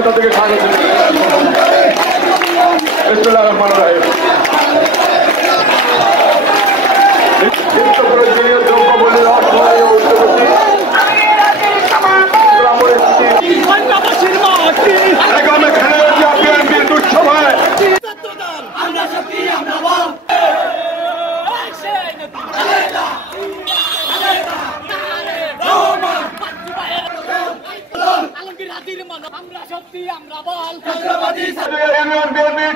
আমি তাদেরকে স্বাগত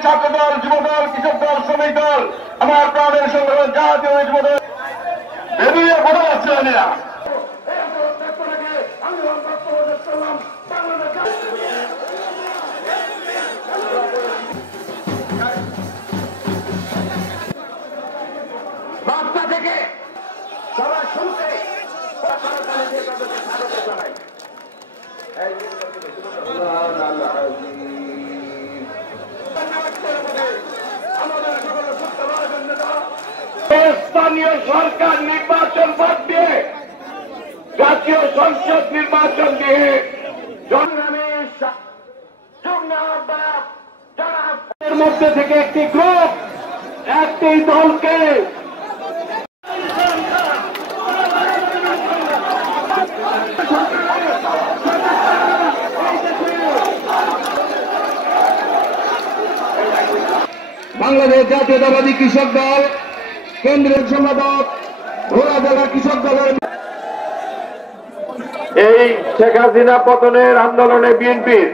ছাত্রদল, যুবদল, কৃষক দল, শ্রমিক দল, আমার প্রাণের সংগঠন জাতীয় যুবদল বেরিয়ে কথা যাচ্ছে না। বার্তা থেকে সবার শুনতে স্থানীয় সরকার নির্বাচন বাদ দিয়ে জাতীয় সংসদ নির্বাচন দিয়ে জনগণের মধ্যে থেকে একটি গ্রুপ একটি দলকে বাংলাদেশ জাতীয়তাবাদী কৃষক দল কেন্দ্রীয় সম্পাদক ভোলা জেলা কৃষক দলের এই শেখ হাসিনা পতনের আন্দোলনে বিএনপির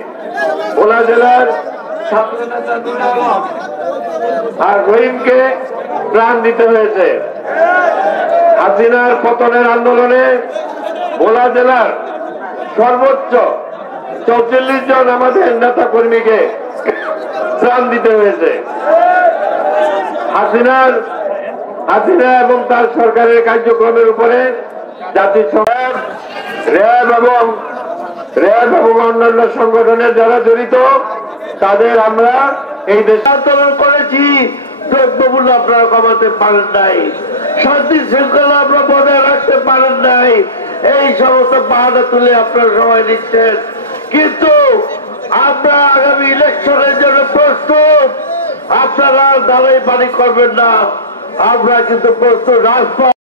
ভোলা জেলার ছাত্র নেতা নুরুল আলম আর রহিমকে প্রাণ দিতে হয়েছে। হাসিনার পতনের আন্দোলনে ভোলা জেলার সর্বোচ্চ ৪৪ জন আমাদের নেতা কর্মীকে প্রাণ দিতে হয়েছে। হাসিনা এবং তার সরকারের কার্যক্রমের উপরে জাতিসংঘ, র্যাব এবং অন্যান্য সংগঠনের যারা জড়িত তাদের আমরা এই দেশে আন্দোলন করেছি। দ্রব্যমূল্য আপনারা কমাতে পারেন নাই, শান্তি শৃঙ্খলা আপনারা বজায় রাখতে পারেন নাই, এই সমস্ত বাধা তুলে আপনারা সময় নিচ্ছেন। কিন্তু আমরা আগামী ইলেকশনের জন্য প্রস্তুত। আপনারা দাঁড়াই পানি করবেন না, আমরা কিন্তু প্রস্তুত। রাজপথ